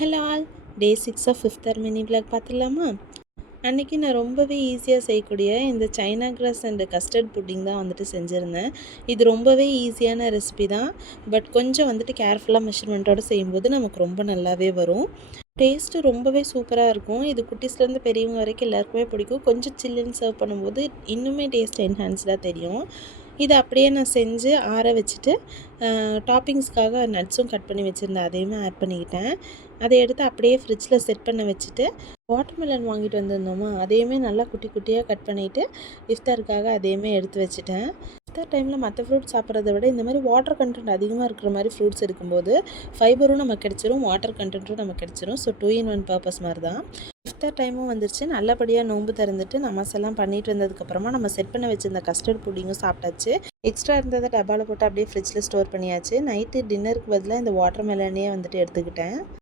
Hello all. Day 6 of 5th mini vlog பார்த்துடலாமா? அன்றைக்கி நான் ரொம்பவே ஈஸியாக செய்யக்கூடிய இந்த China grass and custard pudding தான் வந்துட்டு செஞ்சுருந்தேன். இது ரொம்பவே ஈஸியான ரெசிபி தான். பட் கொஞ்சம் வந்துட்டு கேர்ஃபுல்லாக மெஷர்மெண்ட்டோடு செய்யும்போது நமக்கு ரொம்ப நல்லாவே வரும். டேஸ்ட்டு ரொம்பவே சூப்பராக இருக்கும். இது குட்டீஸ்லேருந்து பெரியவங்க வரைக்கும் எல்லாருக்குமே பிடிக்கும். கொஞ்சம் சில்லுன்னு சர்வ் பண்ணும்போது இன்னுமே டேஸ்ட் என்ஹான்ஸ்டாக தெரியும். இதை அப்படியே நான் செஞ்சு ஆற வச்சுட்டு டாப்பிங்ஸ்க்காக நட்ஸும் கட் பண்ணி வச்சுருந்தேன், அதையுமே ஆட் பண்ணிக்கிட்டேன். அதை எடுத்து அப்படியே ஃப்ரிட்ஜில் செட் பண்ண வச்சுட்டு வாட்டர்மெலன் வாங்கிட்டு வந்திருந்தோமா, அதையுமே நல்லா குட்டி குட்டியாக கட் பண்ணிவிட்டு இஃப்தாருக்காக அதையுமே எடுத்து வச்சுட்டேன். இஃப்தார் டைமில் மற்ற ஃப்ரூட்ஸ் சாப்பிட்றத விட இந்த மாதிரி வாட்டர் கண்டென்ட் அதிகமாக இருக்கிற மாதிரி ஃப்ரூட்ஸ் எடுக்கும்போது ஃபைபரும் நமக்கு கிடச்சிரும், வாட்டர் கண்டென்ட்டும் நமக்கு கிடச்சிரும். ஸோ 2 in 1 பர்பஸ் மாதிரி தான். இஃப்தார் டைமும் வந்துருச்சு. நல்லபடியாக நோன்பு திறந்துட்டு நமசெல்லாம் பண்ணிட்டு வந்ததுக்கப்புறமா நம்ம செட் பண்ண வச்சுருந்த கஸ்டர்ட் புட்டிங்கும் சாப்பிட்டாச்சு. எக்ஸ்ட்ரா இருந்ததை டப்பாவில் போட்டு அப்படியே ஃப்ரிட்ஜில் ஸ்டோர் பண்ணியாச்சு. நைட்டு டின்னருக்கு பதிலாக இந்த வாட்டர் மெலனே வந்துட்டு எடுத்துக்கிட்டேன்.